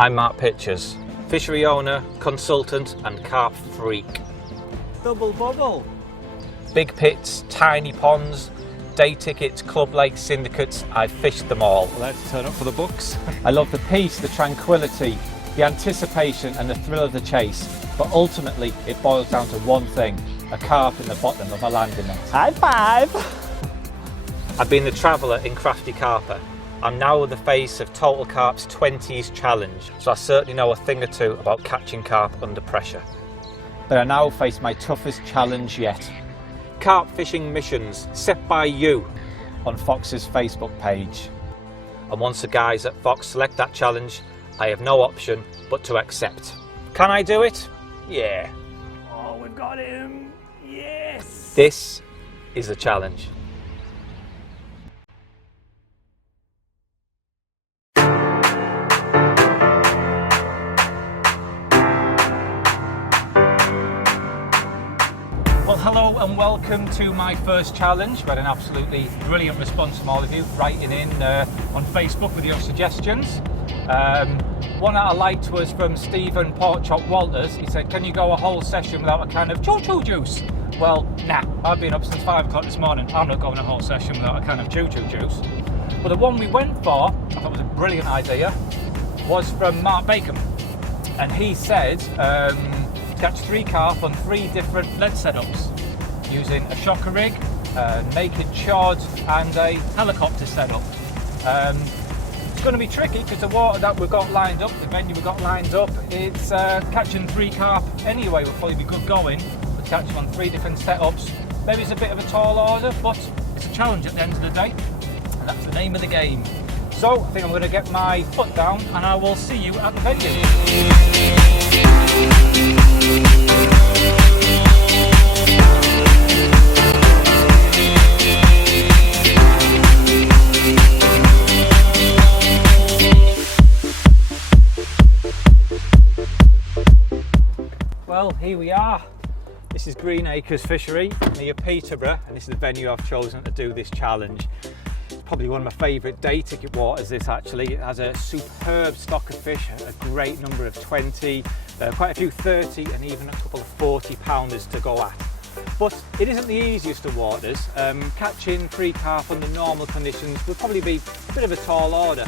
I'm Mark Pitchers, fishery owner, consultant and carp freak. Double bubble. Big pits, tiny ponds, day tickets, club lakes, syndicates, I've fished them all. Let's turn up for the books. I love the peace, the tranquility, the anticipation and the thrill of the chase, but ultimately it boils down to one thing, a carp in the bottom of a landing net. High five! I've been the traveller in Crafty Carper. I'm now the face of Total Carp's 20s challenge, so I certainly know a thing or two about catching carp under pressure. But I now face my toughest challenge yet. Carp fishing missions set by you on Fox's Facebook page. And once the guys at Fox select that challenge, I have no option but to accept. Can I do it? Yeah. Oh, we've got him! Yes! This is the challenge. Well, hello and welcome to my first challenge. We had an absolutely brilliant response from all of you writing in on Facebook with your suggestions. One that I liked was from Stephen Porkchop Walters. He said, can you go a whole session without a can of choo-choo juice? Well, nah, I've been up since 5 o'clock this morning. I'm not going a whole session without a can of choo-choo juice. But the one we went for, I thought was a brilliant idea, was from Mark Bacon. And he said, catch 3 carp on 3 different lead setups using a shocker rig, a naked chod and a helicopter setup. It's going to be tricky because the water that we've got lined up, the venue we've got lined up, it's catching 3 carp anyway will probably be good going. We'll catch them on 3 different setups. Maybe it's a bit of a tall order, but it's a challenge at the end of the day, and that's the name of the game. So I think I'm going to get my foot down and I will see you at the venue. Well, here we are. This is Green Acres Fishery near Peterborough, and this is the venue I've chosen to do this challenge. It's probably one of my favourite day ticket waters, this actually. It has a superb stock of fish, a great number of 20, quite a few 30 and even a couple of 40 pounders to go at. But it isn't the easiest of waters. Catching 3 carp under normal conditions would probably be a bit of a tall order.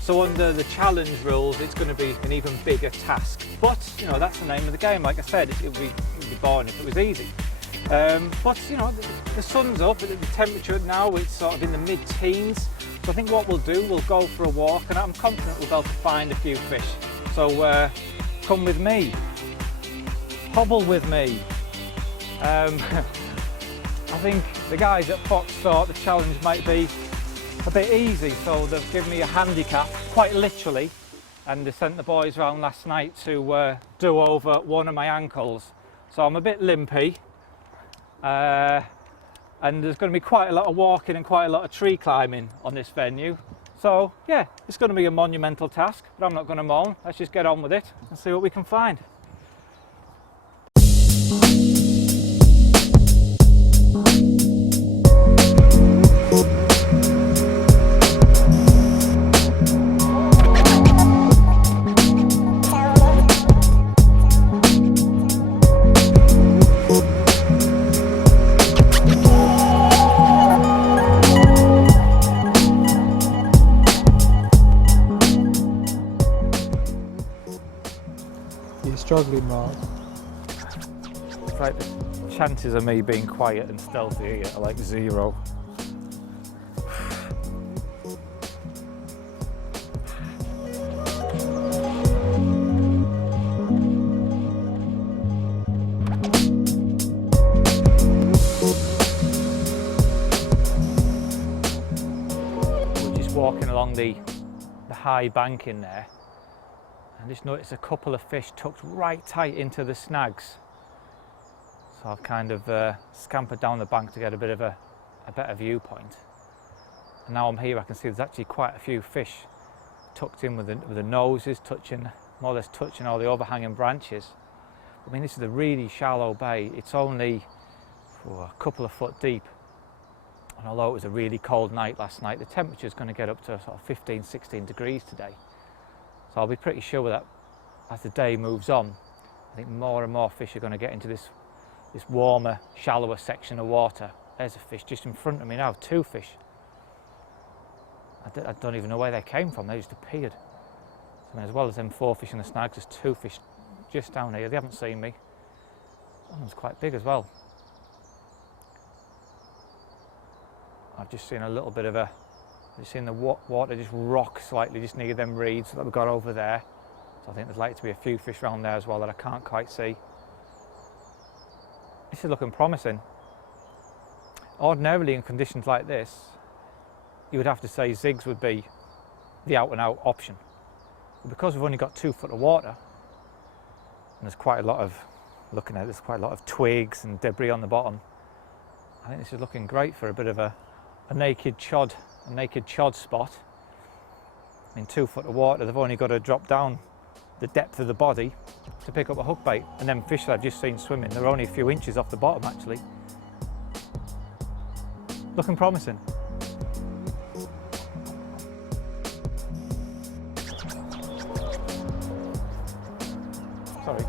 So under the challenge rules, it's going to be an even bigger task. But, you know, that's the name of the game. Like I said, it would be boring if it was easy. But, you know, the sun's up, the temperature now, it's sort of in the mid-teens. So I think what we'll do, we'll go for a walk, and I'm confident we'll be able to find a few fish. So come with me. Hobble with me. I think the guys at Fox thought the challenge might be a bit easy, so they've given me a handicap, quite literally, and they sent the boys around last night to do over one of my ankles. So I'm a bit limpy, and there's going to be quite a lot of walking and quite a lot of tree climbing on this venue. So yeah, it's going to be a monumental task, but I'm not going to moan. Let's just get on with it and see what we can find. You're struggling, Mark. It's like the chances of me being quiet and stealthy here are like 0. We're just walking along the high bank in there. I just noticed a couple of fish tucked right tight into the snags. So I've kind of scampered down the bank to get a bit of a better viewpoint. And now I'm here, I can see there's actually quite a few fish tucked in with the noses touching, more or less touching all the overhanging branches. I mean, this is a really shallow bay. It's only a couple of foot deep. And although it was a really cold night last night, the temperature is going to get up to sort of 15, 16 degrees today. So I'll be pretty sure that as the day moves on, I think more and more fish are going to get into this warmer, shallower section of water. There's a fish just in front of me now, 2 fish. I don't even know where they came from, they just appeared. So as well as them 4 fish in the snags, there's 2 fish just down here. They haven't seen me. That one's quite big as well. I've just seen a little bit of I've seen the water just rock slightly just near them reeds that we've got over there. So I think there's likely to be a few fish around there as well that I can't quite see. This is looking promising. Ordinarily in conditions like this, you would have to say zigs would be the out and out option. But because we've only got 2 foot of water, and there's quite a lot of, looking at it, there's quite a lot of twigs and debris on the bottom, I think this is looking great for a bit of a naked chod spot. In 2 foot of water, they've only got to drop down the depth of the body to pick up a hook bait. And them fish that I've just seen swimming, they're only a few inches off the bottom actually. Looking promising. Sorry.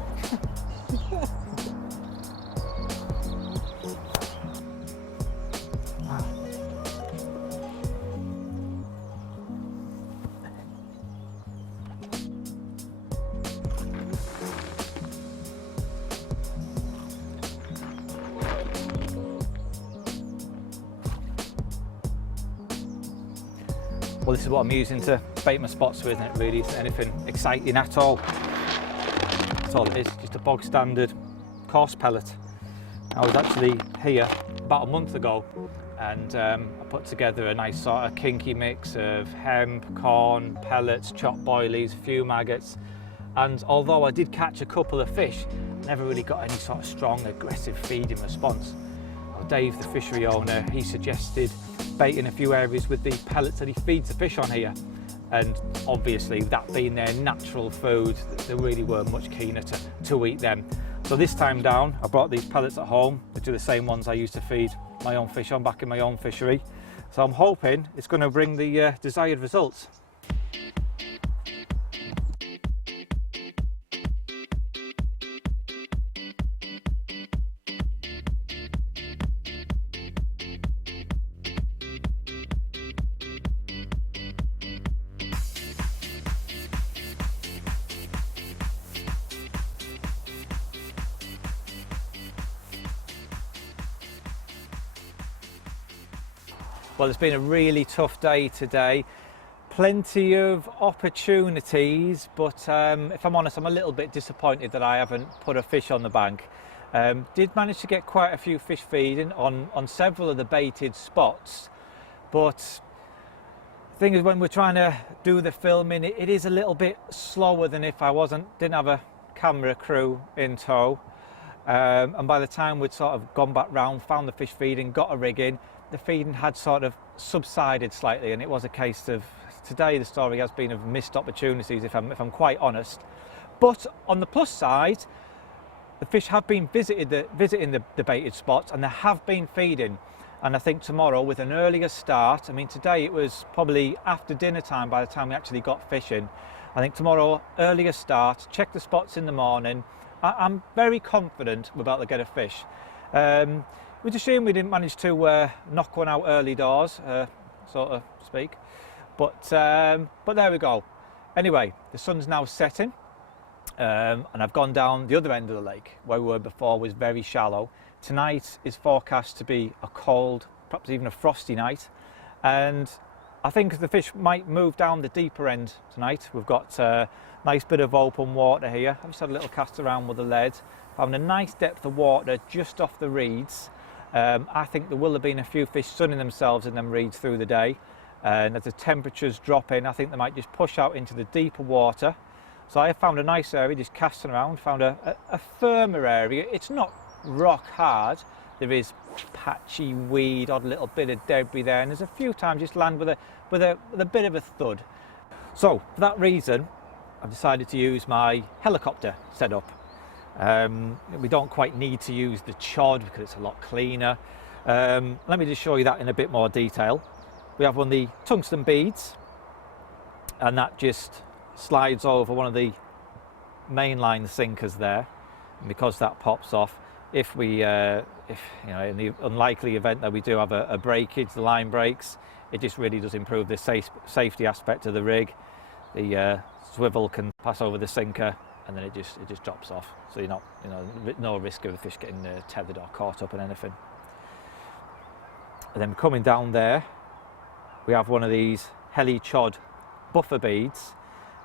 Well, this is what I'm using to bait my spots with, and it really isn't anything exciting at all. That's all it is, just a bog standard coarse pellet. I was actually here about a month ago, and I put together a nice sort of kinky mix of hemp, corn, pellets, chopped boilies, a few maggots, and although I did catch a couple of fish, I never really got any sort of strong aggressive feeding response. Well, Dave, the fishery owner, he suggested baiting a few areas with the pellets that he feeds the fish on here, and obviously that being their natural food, they really were much keener to eat them. So this time down, I brought these pellets at home, which are the same ones I used to feed my own fish on back in my own fishery. So I'm hoping it's going to bring the desired results. Well, it's been a really tough day today. Plenty of opportunities, but if I'm honest, I'm a little bit disappointed that I haven't put a fish on the bank. Did manage to get quite a few fish feeding on several of the baited spots, but the thing is, when we're trying to do the filming, it is a little bit slower than if I didn't have a camera crew in tow. And by the time we'd sort of gone back round, found the fish feeding, got a rig in, the feeding had sort of subsided slightly, and it was a case of, today the story has been of missed opportunities, if I'm quite honest. But on the plus side, the fish have been visiting the baited spots, and they have been feeding. And I think tomorrow, with an earlier start, I mean today it was probably after dinner time by the time we actually got fishing. I think tomorrow, earlier start, check the spots in the morning. I'm very confident we're about to get a fish. It was a shame we didn't manage to knock one out early doors, so to speak. But there we go. Anyway, the sun's now setting, and I've gone down the other end of the lake where we were before was very shallow. Tonight is forecast to be a cold, perhaps even a frosty night, and I think the fish might move down the deeper end tonight. We've got a nice bit of open water here. I've just had a little cast around with the lead, found a nice depth of water just off the reeds. I think there will have been a few fish sunning themselves in them reeds through the day, and as the temperatures drop in, I think they might just push out into the deeper water. So I have found a nice area just casting around, found a firmer area. It's not rock hard, there is patchy weed, odd little bit of debris there, and there's a few times just land with a bit of a thud. So for that reason, I've decided to use my helicopter setup. We don't quite need to use the chod because it's a lot cleaner. Let me just show you that in a bit more detail. We have one of the tungsten beads, and that just slides over one of the mainline sinkers there, and because that pops off, if we, if you know, in the unlikely event that we do have a breakage, the line breaks, it just really does improve the safety aspect of the rig. The swivel can pass over the sinker, and then it just drops off. So you're not, you know, no risk of the fish getting tethered or caught up in anything. And then coming down there, we have one of these heli-chod buffer beads.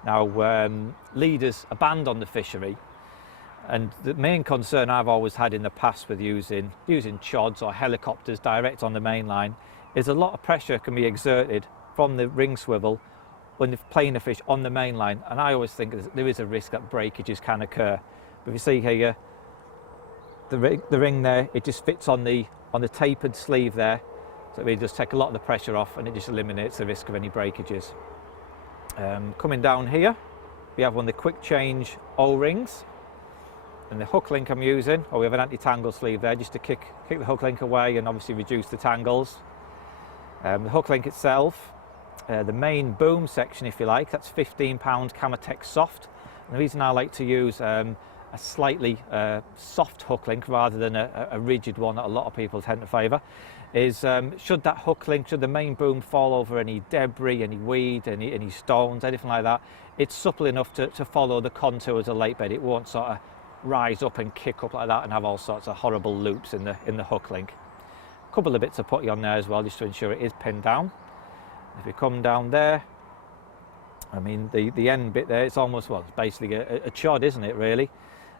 Now, leaders are banned on the fishery, and the main concern I've always had in the past with using chods or helicopters direct on the main line is a lot of pressure can be exerted from the ring swivel when they're playing a fish on the main line, and I always think there is a risk that breakages can occur. But if you see here, the ring there, it just fits on the tapered sleeve there, so it really does take a lot of the pressure off, and it just eliminates the risk of any breakages. Coming down here, we have one of the quick change O-rings, and the hook link I'm using, we have an anti-tangle sleeve there just to kick the hook link away and obviously reduce the tangles. The hook link itself, the main boom section, if you like, that's 15-pound Camotex soft. And the reason I like to use a slightly soft hook link rather than a rigid one that a lot of people tend to favour is should the main boom fall over any debris, any weed, any stones, anything like that, it's supple enough to follow the contours of the lake bed. It won't sort of rise up and kick up like that and have all sorts of horrible loops in the hook link. A couple of bits of putty on there as well, just to ensure it is pinned down. If you come down there, I mean the end bit there, it's almost, well, it's basically a chod, isn't it, really?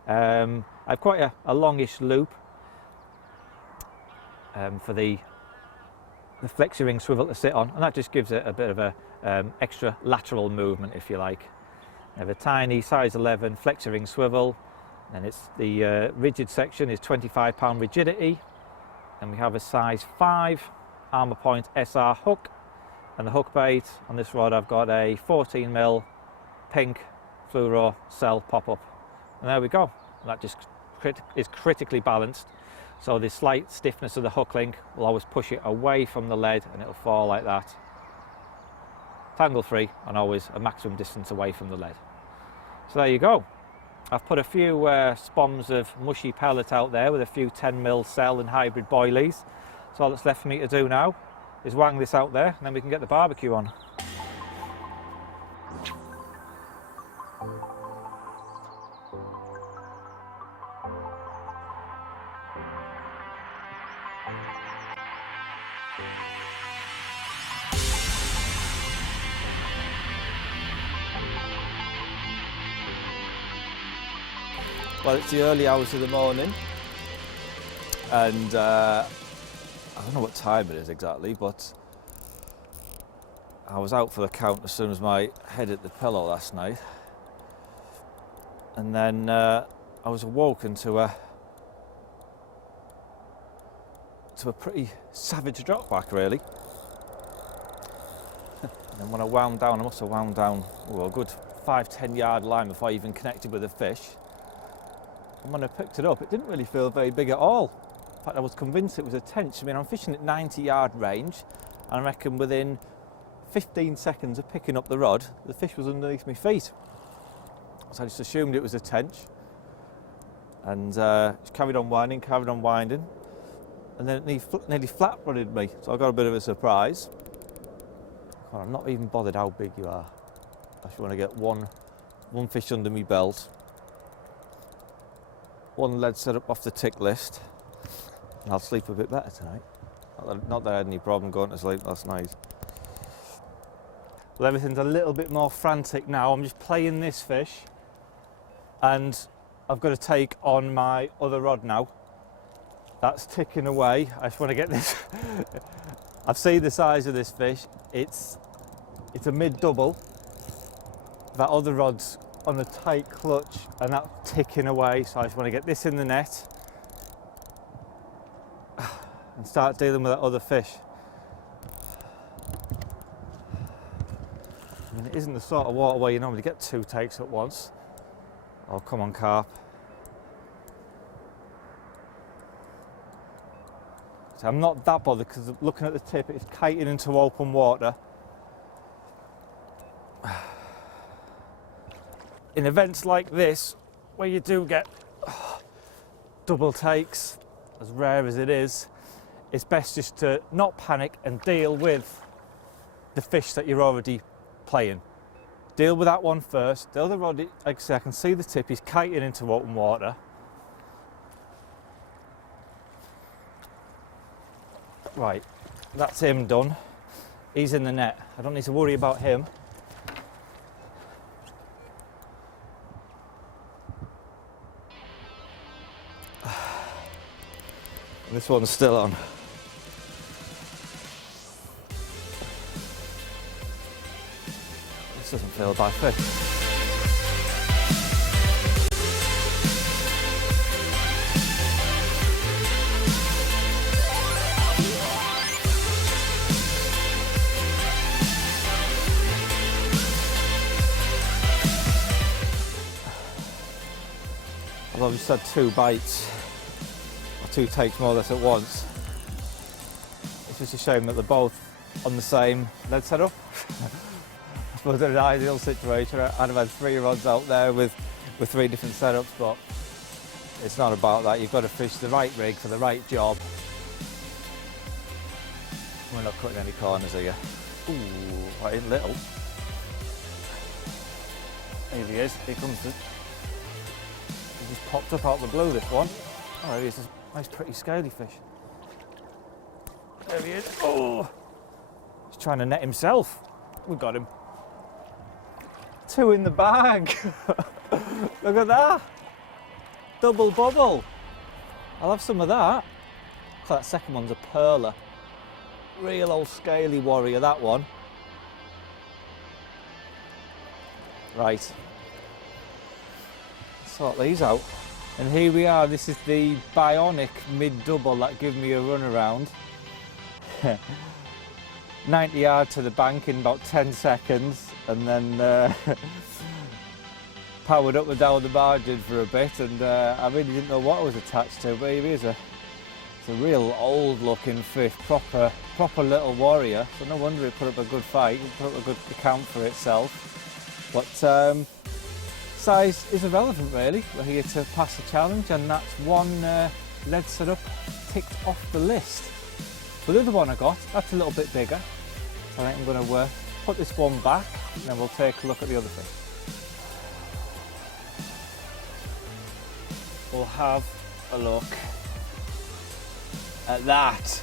I've quite a longish loop for the flexi ring swivel to sit on, and that just gives it a bit of a extra lateral movement, if you like. I have a tiny size 11 flexi ring swivel, and it's the rigid section is 25-pound rigidity, and we have a size 5 Armour Point SR hook, and the hook bait on this rod I've got a 14mm pink fluoro cell pop-up, and there we go. And that just is critically balanced, so the slight stiffness of the hook link will always push it away from the lead, and it'll fall like that, tangle free, and always a maximum distance away from the lead. So there you go. I've put a few spoms of mushy pellet out there with a few 10mm cell and hybrid boilies. So all that's left for me to do now is wang this out there, and then we can get the barbecue on. Well, it's the early hours of the morning, and I don't know what time it is exactly, but I was out for the count as soon as my head hit the pillow last night, and then I was awoken to a pretty savage drop back, really. And when I wound down, I must have wound down a good 5-10 yard line before I even connected with a fish. And when I picked it up, it didn't really feel very big at all. In fact, I was convinced it was a tench. I mean, I'm fishing at 90-yard range, and I reckon within 15 seconds of picking up the rod, the fish was underneath my feet. So I just assumed it was a tench, and just carried on winding, and then it nearly flat-footed me, so I got a bit of a surprise. God, I'm not even bothered how big you are. I just want to get one fish under my belt, one lead set up off the tick list, and I'll sleep a bit better tonight. Not that I had any problem going to sleep last night. Well, everything's a little bit more frantic now. I'm just playing this fish, and I've got to take on my other rod now. That's ticking away. I just want to get this. I've seen the size of this fish. It's a mid-double. That other rod's on a tight clutch, and that's ticking away, so I just want to get this in the net and start dealing with that other fish. I mean, it isn't the sort of water where you normally get 2 takes at once. Oh, come on, carp. So I'm not that bothered, because looking at the tip, it's kiting into open water. in events like this, where you do get double takes, as rare as it is, it's best just to not panic and deal with the fish that you're already playing. Deal with that one first. The other rod, like I say, I can see the tip, he's kiting into open water. Right, that's him done. He's in the net. I don't need to worry about him. This one's still on. This doesn't feel bad fish. I've just had 2 bites, or 2 takes more or less at once. It's just a shame that they're both on the same lead setup. I suppose in an ideal situation, I'd have had 3 rods out there with 3 different setups, but it's not about that. You've got to fish the right rig for the right job. We're not cutting any corners here. Ooh, right in little. Here he is, here comes the... He just popped up out of the blue, this one. Oh, there he is, a nice pretty scaly fish. There he is. Oh! He's trying to net himself. We got him. 2 in the bag. Look at that. Double bubble. I'll have some of that. Oh, that second one's a perler. Real old scaly warrior, that one. Right. Sort these out. And here we are. This is the bionic mid-double that gave me a run around. 90 yards to the bank in about 10 seconds, and then powered up and down the margin for a bit, and I really didn't know what I was attached to, but it's a real old looking fish, proper little warrior, so no wonder it put up a good fight, it put up a good account for itself. But size is irrelevant really. We're here to pass the challenge, and that's one lead setup ticked off the list. So the other one I got, that's a little bit bigger, so I think I'm going to put this one back, and then we'll take a look at the other fish. We'll have a look at that.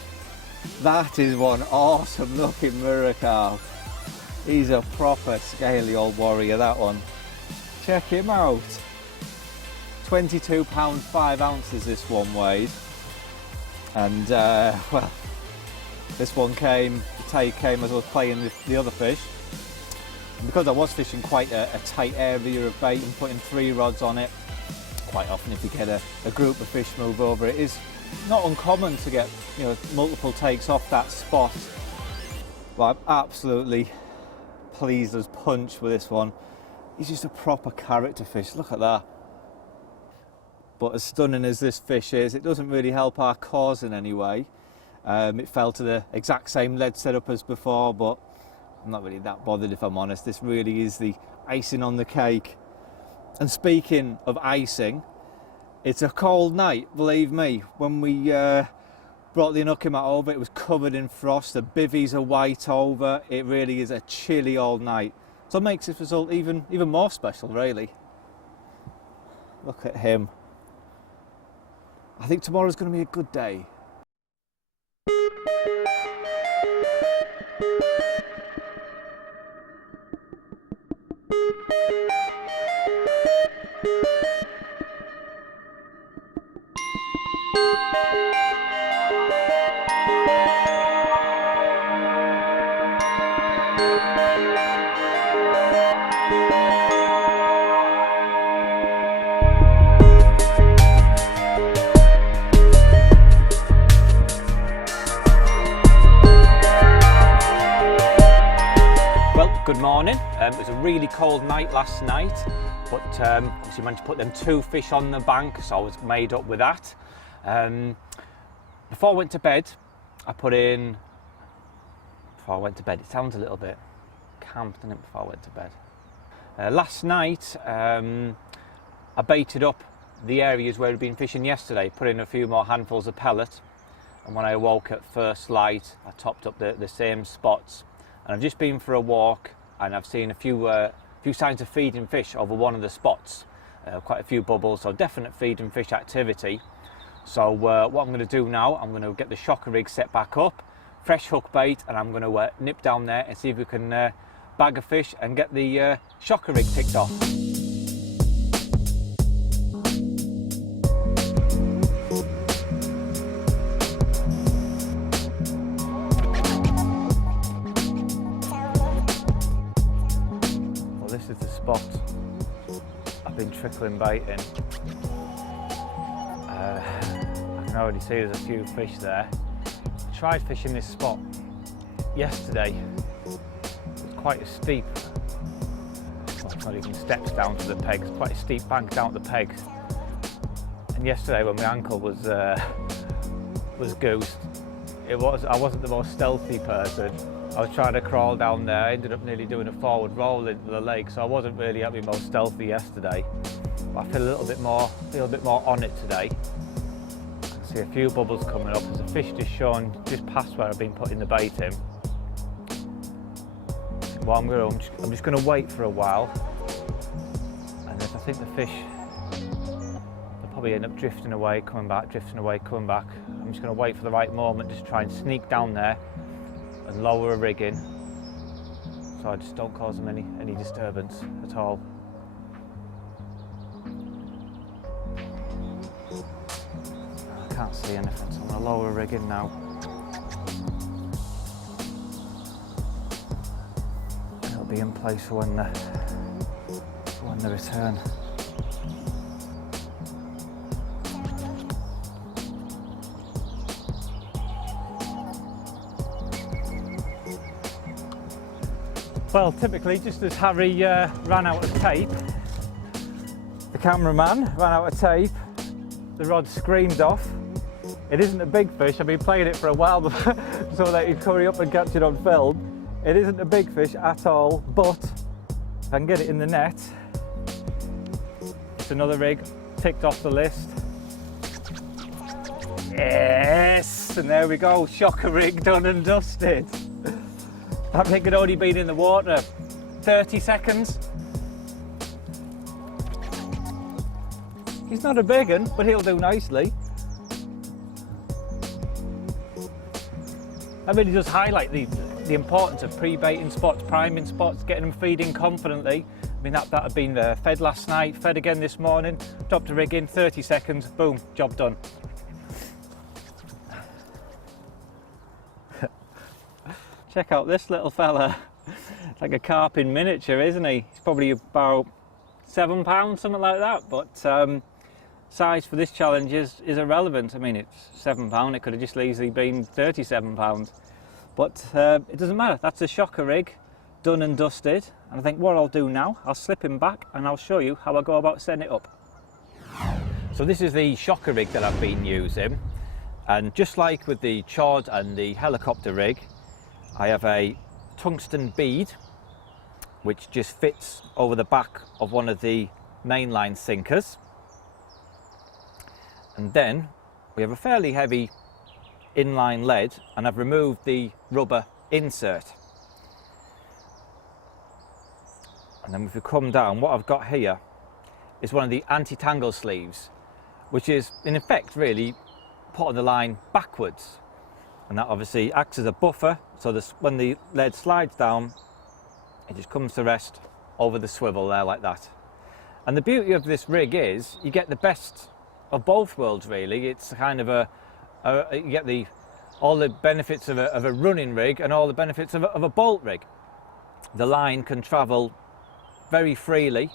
That is one awesome looking mirror carp. He's a proper scaly old warrior, that one. Check him out. 22 pounds 5 ounces this one weighed. And well, this one came, the take came as I was playing the other fish. And because I was fishing quite a tight area of bait and putting 3 rods on it, quite often if you get a group of fish move over, it is not uncommon to get, you know, multiple takes off that spot. But I'm absolutely pleased as punch with this one. He's just a proper character fish, look at that. But as stunning as this fish is, it doesn't really help our cause in any way. It fell to the exact same lead setup as before, but I'm not really that bothered if I'm honest. This really is the icing on the cake. And speaking of icing, it's a cold night, believe me. When we brought the Inukimat over, it was covered in frost, the bivvies are white over, it really is a chilly old night. So it makes this result even more special, really. Look at him. I think tomorrow's going to be a good day. Good morning. It was a really cold night last night, but obviously managed to put them 2 fish on the bank, so I was made up with that. Before I went to bed, it sounds a little bit camp, doesn't it, before I went to bed? Last night I baited up the areas where we'd been fishing yesterday, put in a few more handfuls of pellet, and when I awoke at first light I topped up the same spots. And I've just been for a walk and I've seen a few signs of feeding fish over one of the spots, quite a few bubbles, so definite feeding fish activity. So what I'm going to do now, I'm going to get the shocker rig set back up, fresh hook bait, and I'm going to nip down there and see if we can bag a fish and get the shocker rig ticked off. Well, this is the spot I've been trickling bait in. I can already see there's a few fish there. I tried fishing this spot yesterday. It's quite a steep, well, it's not even steps down to the pegs, quite a steep bank down to the pegs. And yesterday when my ankle was goosed, I wasn't the most stealthy person. I was trying to crawl down there. I ended up nearly doing a forward roll into the lake, so I wasn't really at my most stealthy yesterday. But I feel a bit more on it today. I can see a few bubbles coming up. There's a fish just shown just past where I've been putting the bait in. Well, I'm just going to wait for a while, and if I think the fish, they'll probably end up drifting away, coming back, drifting away, coming back. I'm just going to wait for the right moment, just try and sneak down there and lower a rig in, so I just don't cause them any disturbance at all. I can't see anything, so I'm going to lower a rig in now. It'll be in place for when they return. Well, typically, just as Harry ran out of tape, the cameraman ran out of tape, the rod screamed off. It isn't a big fish. I've been playing it for a while so that he'd hurry up and catch it on film. It isn't a big fish at all, but if I can get it in the net, it's another rig ticked off the list. Yes, and there we go, shocker rig done and dusted. That rig had only been in the water 30 seconds. He's not a big one, but he'll do nicely. That really does highlight the importance of pre-baiting spots, priming spots, getting them feeding confidently. I mean, that had been fed last night, fed again this morning, dropped a rig in, 30 seconds, boom, job done. Check out this little fella. It's like a carp in miniature, isn't he? He's probably about £7, something like that, but size for this challenge is irrelevant. I mean, it's £7, it could have just easily been £37, but it doesn't matter. That's a shocker rig, done and dusted. And I think what I'll do now, I'll slip him back and I'll show you how I go about setting it up. So this is the shocker rig that I've been using, and just like with the chod and the helicopter rig, I have a tungsten bead which just fits over the back of one of the mainline sinkers, and then we have a fairly heavy inline lead, and I've removed the rubber insert. And then if we come down, what I've got here is one of the anti-tangle sleeves, which is in effect really putting the line backwards, and that obviously acts as a buffer, so this, when the lead slides down, it just comes to rest over the swivel there like that. And the beauty of this rig is you get the best of both worlds really. It's kind of you get all the benefits of a running rig and all the benefits of a bolt rig. The line can travel very freely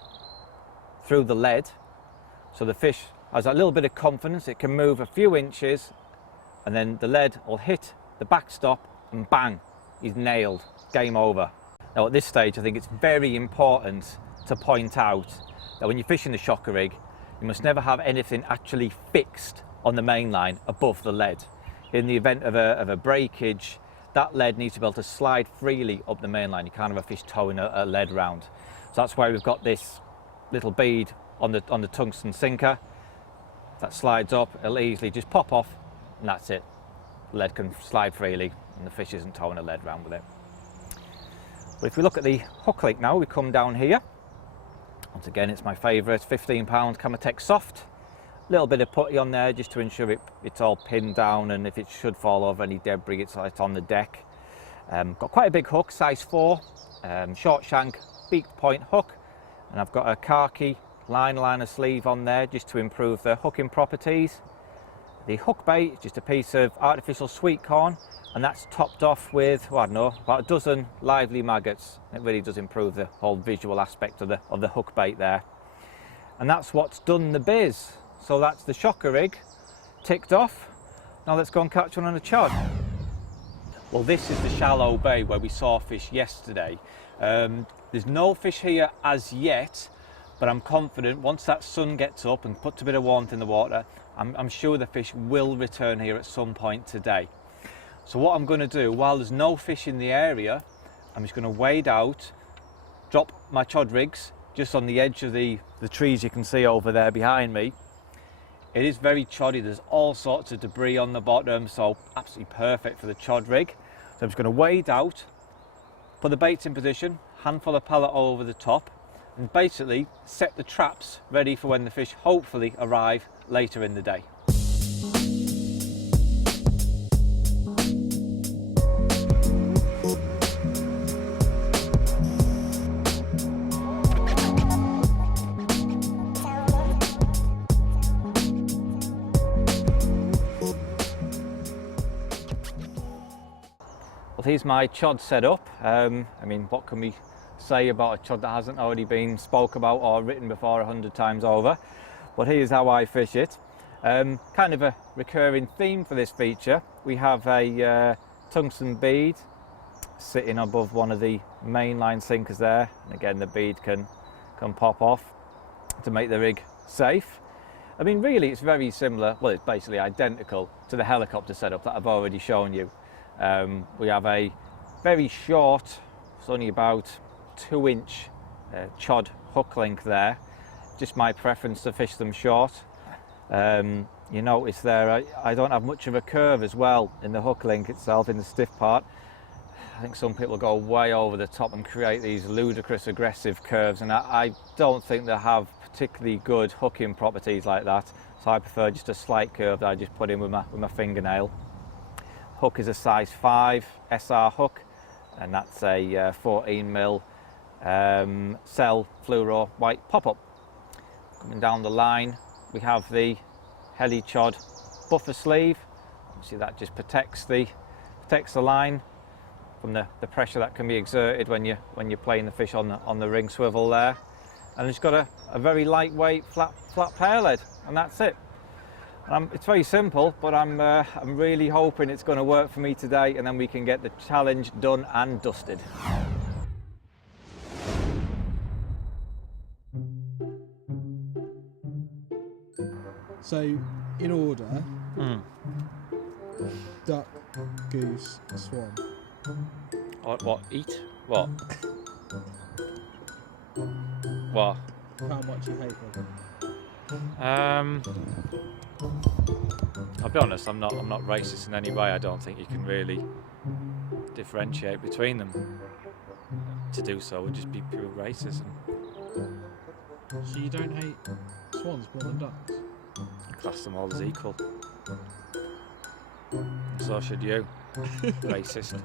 through the lead, so the fish has a little bit of confidence. It can move a few inches, and then the lead will hit the backstop and bang, he's nailed, game over. Now at this stage I think it's very important to point out that when you're fishing the shocker rig, you must never have anything actually fixed on the main line above the lead. In the event of a breakage, that lead needs to be able to slide freely up the main line. You can't have a fish towing a lead round. So that's why we've got this little bead on the tungsten sinker. That slides up, it'll easily just pop off, and that's it. The lead can slide freely and the fish isn't towing a lead round with it. But if we look at the hook link now, we come down here. Once again, it's my favourite, 15 pound Camatech Soft. A little bit of putty on there just to ensure it's all pinned down, and if it should fall over any debris, it's on the deck. Got quite a big hook, size 4, short shank, beaked point hook, and I've got a khaki liner sleeve on there just to improve the hooking properties. The hook bait is just a piece of artificial sweet corn, and that's topped off with, well, I don't know, about a dozen lively maggots. It really does improve the whole visual aspect of the hook bait there. And that's what's done the biz. So that's the shocker rig ticked off. Now let's go and catch one on a chod. Well, this is the shallow bay where we saw fish yesterday. There's no fish here as yet, but I'm confident once that sun gets up and puts a bit of warmth in the water, I'm sure the fish will return here at some point today. So what I'm going to do, while there's no fish in the area, I'm just going to wade out, drop my chod rigs just on the edge of the trees you can see over there behind me. It is very choddy, there's all sorts of debris on the bottom, so absolutely perfect for the chod rig. So I'm just going to wade out, put the baits in position, handful of pellet over the top, and basically set the traps ready for when the fish hopefully arrive later in the day. Well, here's my chod set up. I mean, what can we say about a chod that hasn't already been spoke about or written before 100 times over? But here's how I fish it. Kind of a recurring theme for this feature. We have a tungsten bead sitting above one of the mainline sinkers there, and again the bead can pop off to make the rig safe. I mean, really it's very similar, well, it's basically identical to the helicopter setup that I've already shown you. We have a very short, it's only about 2-inch chod hook link there. Just my preference to fish them short. You notice there I don't have much of a curve as well in the hook link itself, in the stiff part. I think some people go way over the top and create these ludicrous aggressive curves, and I don't think they have particularly good hooking properties like that. So I prefer just a slight curve that I just put in with my fingernail. Hook is a size 5 SR hook, and that's a 14mm cell fluoro white pop-up. Coming down the line, we have the heli chod buffer sleeve. See, that just protects the line from the pressure that can be exerted when you're playing the fish on the ring swivel there. And it's got a very lightweight flat pear lead, and that's it. It's very simple, but I'm really hoping it's going to work for me today, and then we can get the challenge done and dusted. So, in order, duck, goose, swan. What? Eat? What? What? How much you hate them? I'll be honest, I'm not racist in any way. I don't think you can really differentiate between them. To do so would just be pure racism. So you don't hate swans more than ducks? I class them all as equal. So should you. Racist.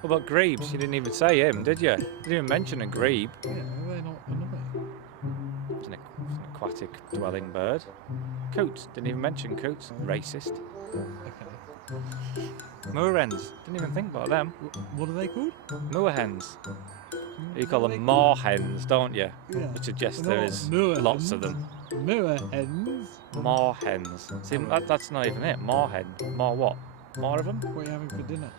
What about grebes? You didn't even say him, did you? You didn't even mention a grebe. Yeah, they're not annoying. It's an aquatic dwelling bird. Coots. Didn't even mention coots. Racist. Okay. Moorhens. Didn't even think about them. What are they called? Moorhens. You call them moorhens, don't you? Yeah. Which suggests They're there not is moorhens. lots of them. Moorhens? Moorhens. See, that's not even it. Moorhen. More what? More of them? What are you having for dinner?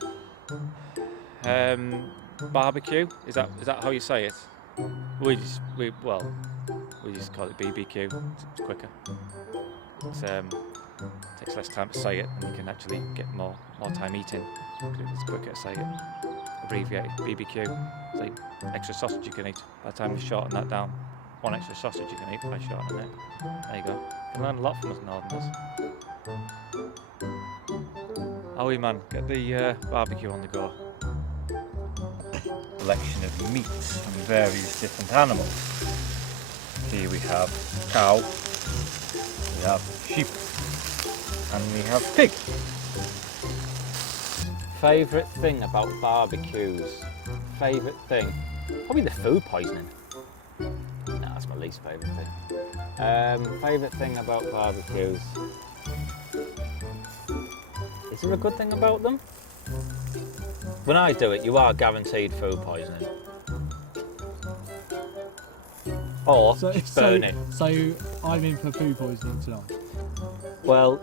Barbecue. Is that how you say it? We just call it BBQ. It's quicker. It's takes less time to say it, and you can actually get more time eating because it's quicker to say it. Abbreviated BBQ. So extra sausage you can eat. By the time you shorten that down, one extra sausage you can eat by shortening it. There you go. You can learn a lot from us Northerners. Howie man, get the barbecue on the go. Selection of meats from various different animals. Here we have cow, we have sheep, and we have pig. Favourite thing about barbecues? Favourite thing? Probably the food poisoning. No, that's my least favourite thing. Favourite thing about barbecues? Is there a good thing about them? When I do it, you are guaranteed food poisoning. Or just burn it. So I'm in for food poisoning tonight. Well,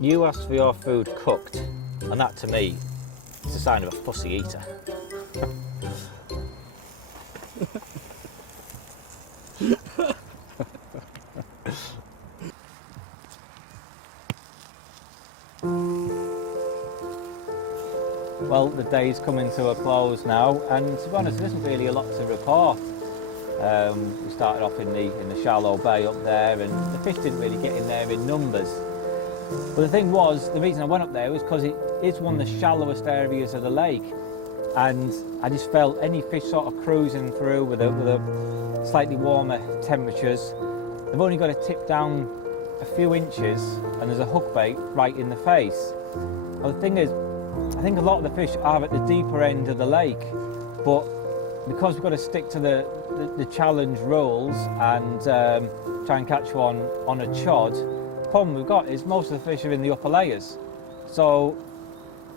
you asked for your food cooked, and that to me is a sign of a fussy eater. Well, the day's coming to a close now, and to be honest, there isn't really a lot to report. We started off in the shallow bay up there, and the fish didn't really get in there in numbers. But the thing was, the reason I went up there was because it is one of the shallowest areas of the lake, and I just felt any fish sort of cruising through with a slightly warmer temperatures, they've only got to tip down a few inches, and there's a hook bait right in the face. Well, the thing is, I think a lot of the fish are at the deeper end of the lake, but because we've got to stick to the challenge rules and try and catch one on a chod, the problem we've got is most of the fish are in the upper layers. So,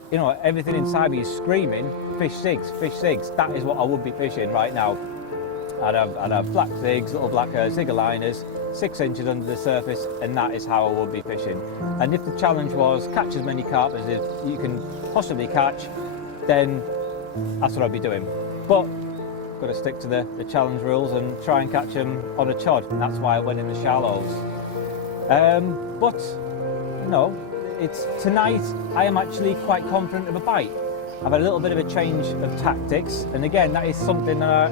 you know, everything inside me is screaming, fish zigs, fish zigs. That is what I would be fishing right now. I'd have black zigs, little black zigger liners, 6 inches under the surface, and that is how I would be fishing. And if the challenge was catch as many carp as you can possibly catch, then that's what I'd be doing. But got to stick to the challenge rules and try and catch them on a chod, and that's why I went in the shallows. But you know, it's tonight I am actually quite confident of a bite. I've had a little bit of a change of tactics, and again, that is something that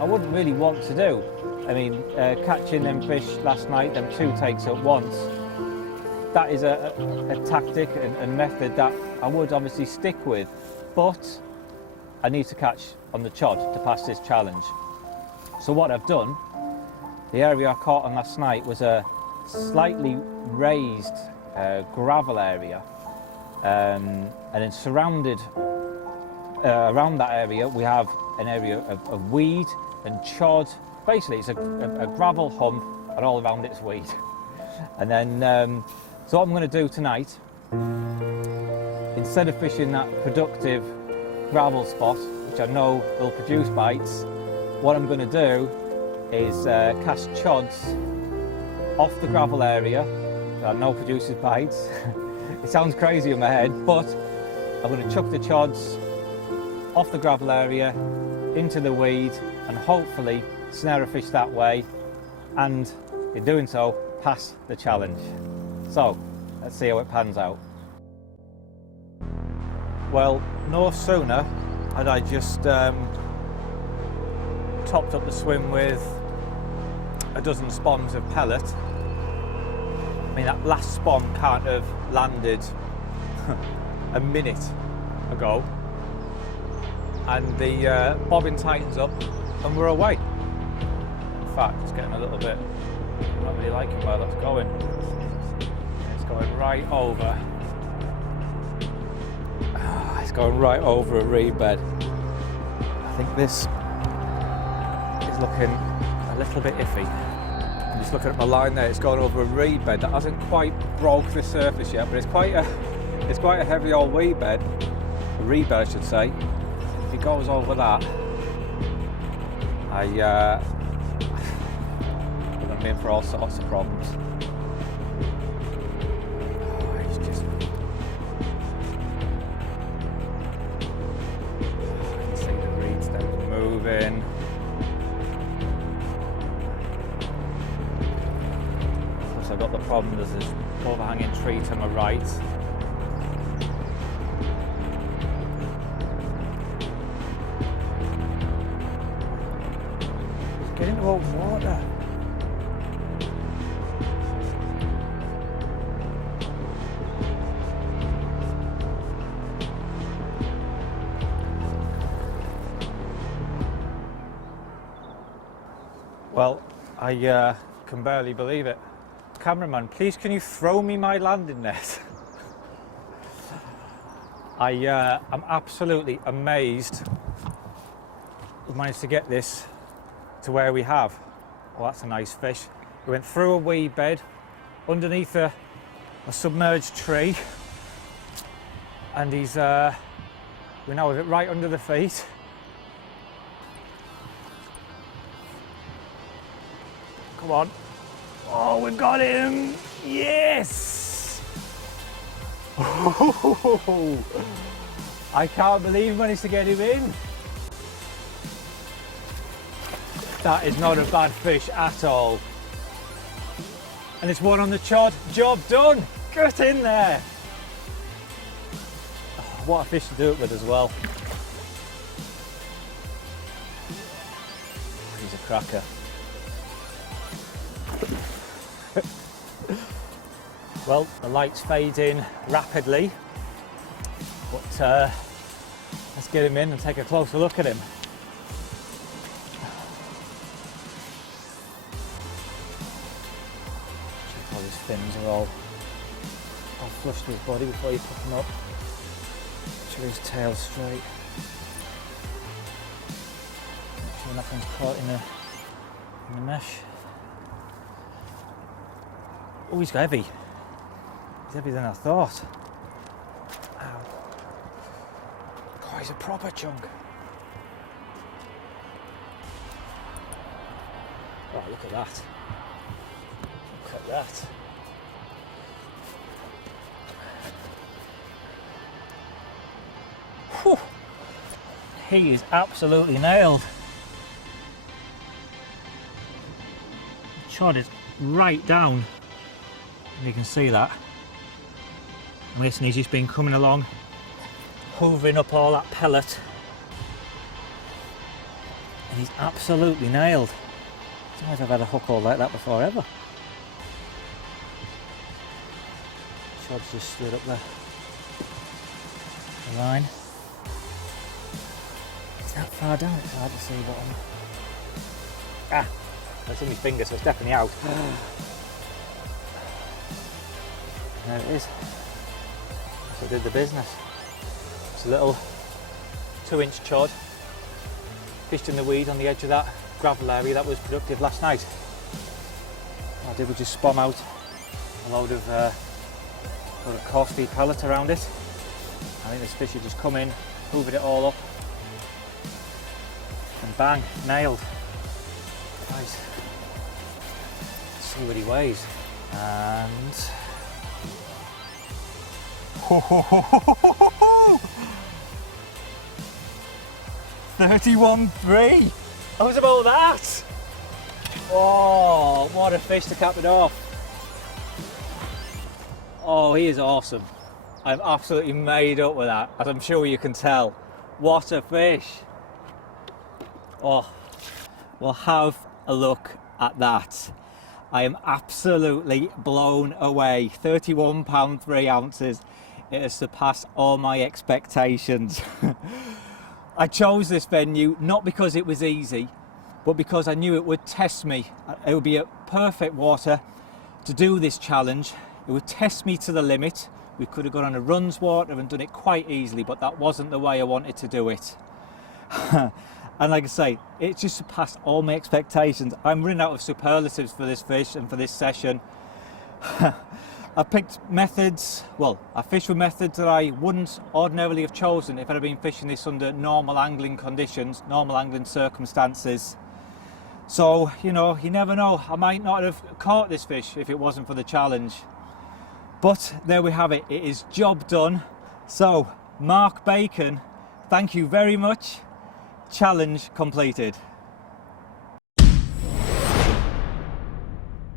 I wouldn't really want to do. I mean, catching them fish last night, them 2 takes at once, that is a tactic and method that I would obviously stick with, but I need to catch on the chod to pass this challenge. So what I've done, the area I caught on last night was a slightly raised gravel area, and then surrounded around that area we have an area of weed and chod. Basically it's a gravel hump, and all around it's weed. And then so what I'm going to do tonight, instead of fishing that productive gravel spot, which I know will produce bites, what I'm going to do is cast chods off the gravel area that I know produces bites. It sounds crazy in my head, but I'm going to chuck the chods off the gravel area into the weed and hopefully snare a fish that way, and in doing so pass the challenge. So let's see how it pans out. Well, no sooner had I just topped up the swim with a dozen spawns of pellet. I mean, that last spawn can't have landed a minute ago, and the bobbin tightens up and we're away. In fact, it's getting a little bit, I'm not really liking where that's going. It's going right over. It's going right over a reed bed. I think this is looking a little bit iffy. I'm just looking at my line there, it's going over a reed bed that hasn't quite broke the surface yet, but it's quite a heavy old weed bed, a reed bed I should say. If it goes over that, I'm going to be in for all sorts of problems. It's just, I can see the reed stems moving. Plus I've got the problem, there's overhanging tree to my right. Just get into open water. Well, I can barely believe it. Cameraman, please can you throw me my landing net? I am absolutely amazed we managed to get this to where we have. Oh, that's a nice fish. We went through a weed bed, underneath a submerged tree, and he's we now have it right under the feet. Come on. Oh, we've got him! Yes! I can't believe we managed to get him in. That is not a bad fish at all. And it's one on the chod. Job done. Get in there. Oh, what a fish to do it with as well. He's a cracker. Well, the light's fading rapidly, but let's get him in and take a closer look at him. Check how his fins are all flush to his body before you pick him up. Make sure his tail's straight. Make sure nothing's caught in the mesh. Oh, he's heavy. He's heavier than I thought. Ow. Oh, he's a proper chunk. Oh, look at that. Look at that. Whew. He is absolutely nailed. The chod is right down. You can see that. And listen, he's just been coming along, hoovering up all that pellet. And he's absolutely nailed. I don't know if I've had a hook all like that before ever. Chod's just stood up there. The line. It's that far down, it's hard to see what I'm... Ah! That's in my finger, so it's definitely out. There it is. So did the business. It's a little 2-inch chod. Fished in the weed on the edge of that gravel area that was productive last night. What I did was just spom out a load of coarse feed pellet around it. I think this fish had just come in, hoovered it all up, and bang, nailed. Right. Let's see what he weighs. And 31.3. How's about that? Oh, what a fish to cap it off. Oh, he is awesome. I'm absolutely made up with that, as I'm sure you can tell. What a fish. Oh, well, have a look at that. I am absolutely blown away. 31 pounds 3 ounces. It has surpassed all my expectations. I chose this venue not because it was easy, but because I knew it would test me. It would be a perfect water to do this challenge. It would test me to the limit. We could have gone on a runs water and done it quite easily, but that wasn't the way I wanted to do it. And like I say, it just surpassed all my expectations. I'm running out of superlatives for this fish and for this session. I picked methods, well, I fished with methods that I wouldn't ordinarily have chosen if I'd have been fishing this under normal angling conditions, normal angling circumstances. So, you know, you never know, I might not have caught this fish if it wasn't for the challenge. But there we have it, it is job done. So, Mark Bacon, thank you very much. Challenge completed.